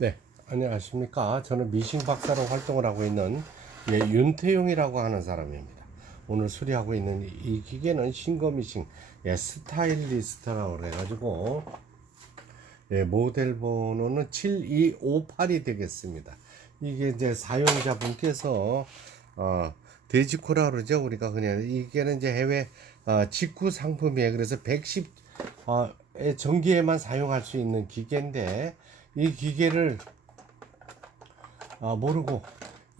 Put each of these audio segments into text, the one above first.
네, 안녕하십니까. 저는 미싱 박사로 활동을 하고 있는 윤태용이라고 하는 사람입니다. 오늘 수리하고 있는 이 기계는 싱거미싱 스타일리스트라고 그래가지고 모델 번호는 7258이 되겠습니다. 이게 이제 사용자분께서 돼지코라 그러죠. 우리가 그냥 이게는 이제 해외 직구 상품이에요. 그래서 110 전기에만 사용할 수 있는 기계인데 이 기계를 모르고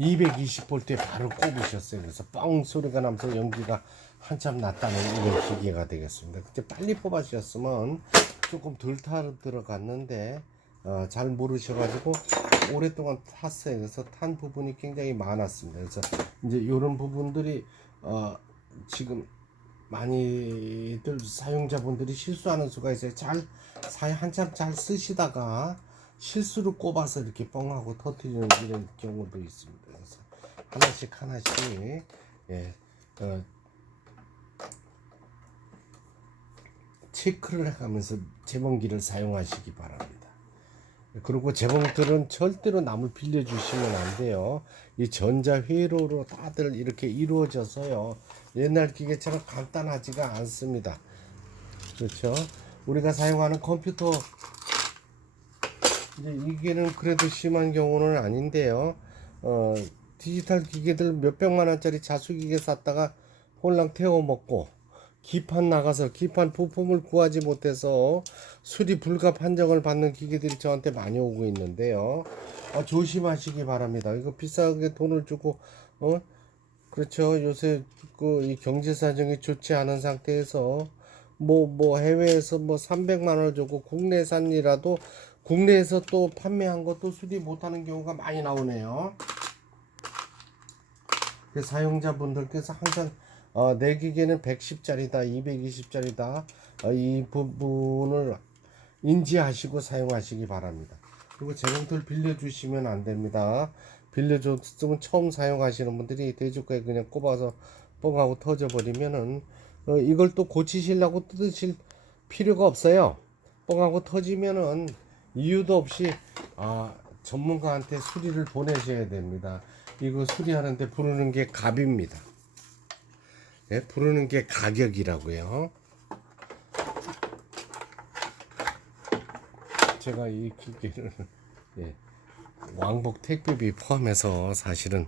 220V에 바로 꼽으셨어요. 그래서 뻥 소리가 나면서 연기가 한참 났다는 이런 기계가 되겠습니다. 그때 빨리 뽑아주셨으면 조금 덜 들어갔는데 잘 모르셔가지고 오랫동안 탔어요. 그래서 탄 부분이 굉장히 많았습니다. 그래서 이제 이런 부분들이 지금 많이들 사용자분들이 실수하는 수가 있어요. 한참 잘 쓰시다가 실수로 꼽아서 이렇게 뻥하고 터뜨리는 이런 경우도 있습니다. 그래서 하나씩 체크를 해가면서 재봉기를 사용하시기 바랍니다. 그리고 재봉틀은 절대로 남을 빌려주시면 안 돼요. 이 전자회로로 다들 이렇게 이루어져서요. 옛날 기계처럼 간단하지가 않습니다. 그렇죠? 우리가 사용하는 컴퓨터 이제 이게는 그래도 심한 경우는 아닌데요. 디지털 기계들 몇백만 원짜리 자수기계 샀다가 홀랑 태워 먹고 기판 나가서 기판 부품을 구하지 못해서 수리 불가 판정을 받는 기계들이 저한테 많이 오고 있는데요. 조심하시기 바랍니다. 이거 비싸게 돈을 주고 그렇죠. 요새 이 경제 사정이 좋지 않은 상태에서 해외에서 300만 원 주고 국내산이라도 국내에서 또 판매한 것도 수리 못하는 경우가 많이 나오네요. 사용자분들께서 항상 내 기계는 110짜리다 220짜리다 이 부분을 인지하시고 사용하시기 바랍니다. 그리고 재봉틀 빌려주시면 안됩니다. 빌려줬으면 처음 사용하시는 분들이 대주가에 그냥 꼽아서 뻥하고 터져버리면은 이걸 또 고치시려고 뜯으실 필요가 없어요. 뻥하고 터지면은 이유도 없이 전문가한테 수리를 보내셔야 됩니다. 이거 수리하는데 부르는 게 값입니다. 네, 부르는 게 가격이라고요. 제가 이 기계를 왕복 택배비 포함해서 사실은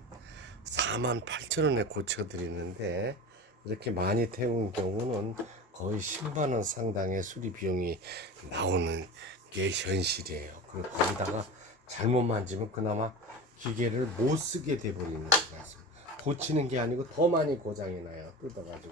48,000원에 고쳐드리는데 이렇게 많이 태운 경우는 거의 10만원 상당의 수리 비용이 나오는 게 현실이에요. 그리고 거기다가 잘못 만지면 그나마 기계를 못 쓰게 돼버리는 것 같습니다. 고치는 게 아니고 더 많이 고장이 나요. 뜯어가지고.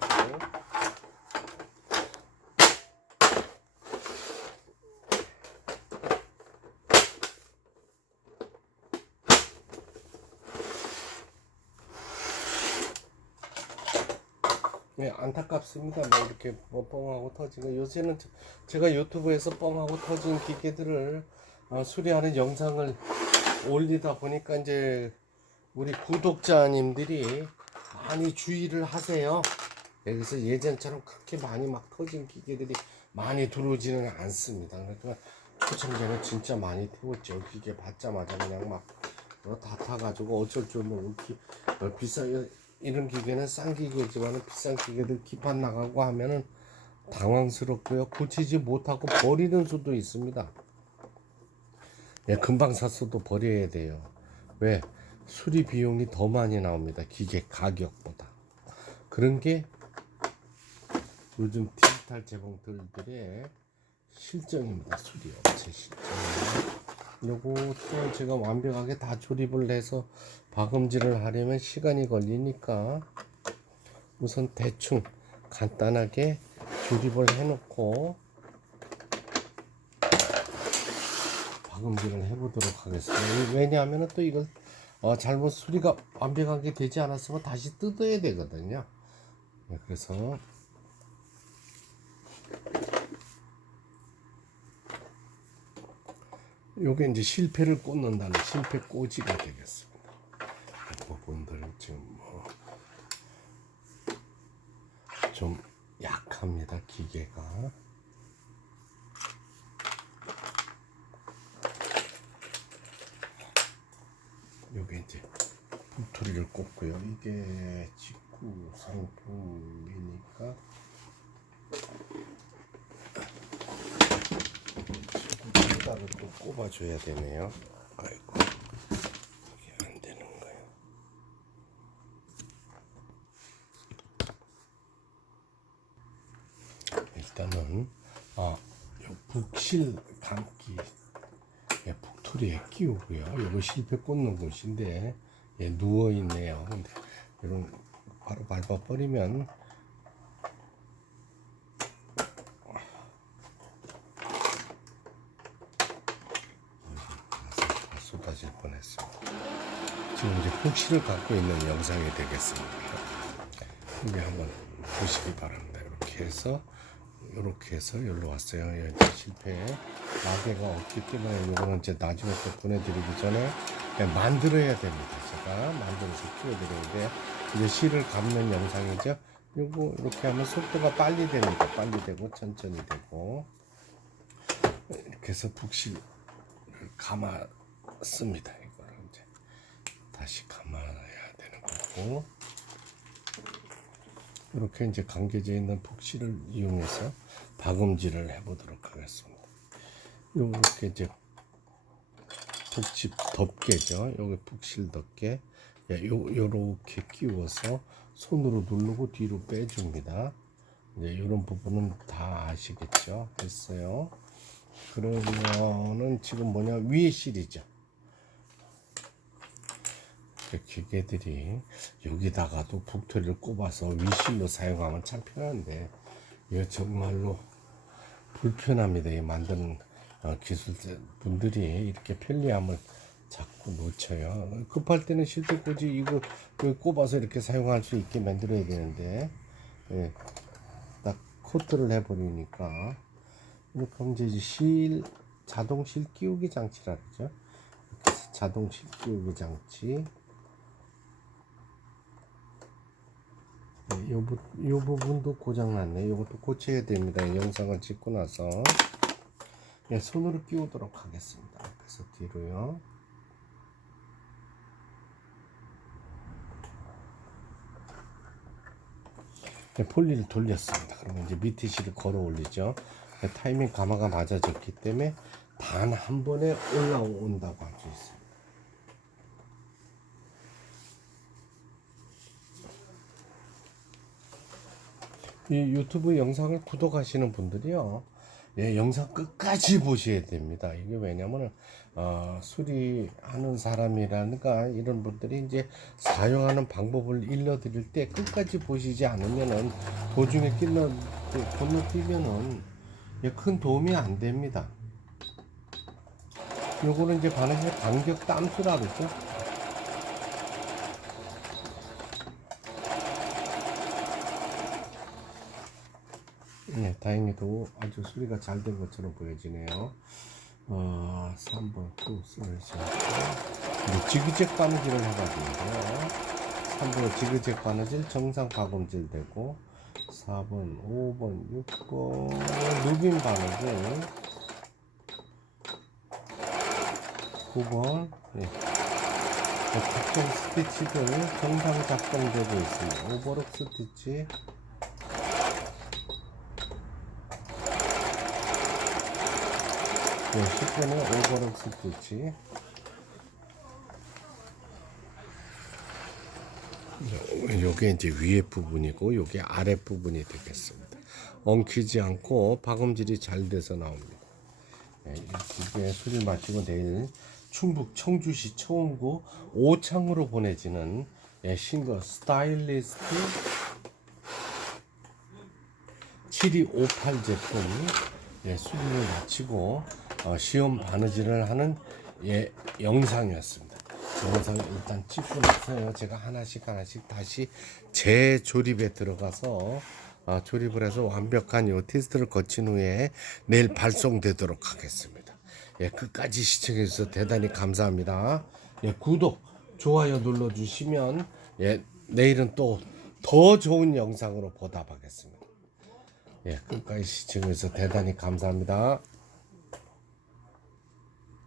네, 안타깝습니다. 이렇게 뻥하고 터지고 요새는 제가 유튜브에서 뻥하고 터진 기계들을 수리하는 영상을 올리다 보니까 이제 우리 구독자님들이 많이 주의를 하세요. 네, 그래서 예전처럼 그렇게 많이 막 터진 기계들이 많이 들어오지는 않습니다. 그러니까 초창기에는 진짜 많이 태웠죠. 기계 받자마자 그냥 막 다 타가지고 어쩔 줄 모르고 이런 기계는 싼 기계지만 비싼 기계들 기판 나가고 하면은 당황스럽고요. 고치지 못하고 버리는 수도 있습니다. 금방 샀어도 버려야 돼요. 왜? 수리 비용이 더 많이 나옵니다. 기계 가격보다. 그런 게 요즘 디지털 재봉틀들의 실정입니다. 수리 업체 실정. 요것도 제가 완벽하게 다 조립을 해서 박음질을 하려면 시간이 걸리니까 우선 대충 간단하게 조립을 해놓고 박음질을 해보도록 하겠습니다. 왜냐하면 또 이걸 잘못 수리가 완벽하게 되지 않았으면 다시 뜯어야 되거든요. 그래서 요게 이제 실패를 꽂는다는 실패 꽂이가 되겠습니다. 이 부분들은 지금 좀 약합니다. 기계가. 북토리를 꽂고요. 이게 직구 상품이니까 따로 또 꼽아줘야 되네요. 아이고, 이게 안 되는 거예요. 일단은 요 북실 감기 북토리에 끼우고요. 요거 실패 꽂는 곳인데 누워 있네요. 근데 이런 바로 밟아 버리면 쏟아질 뻔했습니다. 지금 이제 북실을 갖고 있는 영상이 되겠습니다. 이제 한번 보시기 바랍니다. 이렇게 해서 여기로 왔어요. 이제 실패 마개가 없기 때문에 이거는 이제 나중에 또 보내드리기 전에 그냥 만들어야 됩니다. 제가 만들어서 키워드리는데 이제 실을 감는 영상이죠. 요거 이렇게 하면 속도가 빨리 됩니다. 빨리 되고 천천히 되고 이렇게 해서 북실을 감았습니다. 이거를 이제 다시 감아야 되는 거고. 이렇게 이제 감겨져 있는 북실을 이용해서 박음질을 해보도록 하겠습니다. 요렇게 이제 북집 덮개죠. 여기 북실 덮개. 요렇게 끼워서 손으로 누르고 뒤로 빼줍니다. 이제 이런 부분은 다 아시겠죠? 했어요. 그러면은 지금 뭐냐 위에 실이죠. 기계들이 여기다가도 북토리를 꼽아서 위실로 사용하면 참 편한데 이거 정말로 불편합니다. 이 만드는 기술분들이 이렇게 편리함을 자꾸 놓쳐요. 급할 때는 실제 꽂이 이거 꼽아서 이렇게 사용할 수 있게 만들어야 되는데 딱 코트를 해버리니까 이렇게 하면 이제 실 자동 실 끼우기 장치라 그러죠. 자동 실 끼우기 장치. 요 부분도 고장났네. 이것도 고쳐야 됩니다. 영상을 찍고 나서 손으로 끼우도록 하겠습니다. 그래서 뒤로요. 폴리를 돌렸습니다. 그러면 이제 밑에 실을 걸어 올리죠. 타이밍 가마가 맞아졌기 때문에 단 한 번에 올라온다고 할 수 있습니다. 이 유튜브 영상을 구독하시는 분들이요, 영상 끝까지 보셔야 됩니다. 이게 왜냐면 수리하는 사람이라든가 이런 분들이 이제 사용하는 방법을 일러드릴 때 끝까지 보시지 않으면은 도중에 건너뛰면은 큰 도움이 안 됩니다. 요거는 이제 반응의 간격 땀수라 그러죠. 다행히도 아주 수리가 잘 된 것처럼 보여지네요. 3번 또 쓰시고 지그재 바느질을 해가지고요. 3번 지그재 바느질 정상 박음질 되고 4번, 5번, 6번 누빔 바느질 9번 각종 스티치들 정상 작동되고 있습니다. 오버록 스티치 10번의 오버록 스티치. 요게 이제 위에 부분이고 요게 아래 부분이 되겠습니다. 엉키지 않고 박음질이 잘 돼서 나옵니다. 이게 수리를 마치고 내일 충북 청주시 청운구 오창으로 보내지는 싱거 스타일리스트 7258 제품 수리를 마치고 시험 바느질을 하는 영상이었습니다. 영상을 일단 찍고 나서요, 제가 하나씩 다시 재조립에 들어가서 조립을 해서 완벽한 요 테스트를 거친 후에 내일 발송되도록 하겠습니다. 끝까지 시청해 주셔서 대단히 감사합니다. 구독, 좋아요 눌러주시면 내일은 또 더 좋은 영상으로 보답하겠습니다. 끝까지 시청해 주셔서 대단히 감사합니다.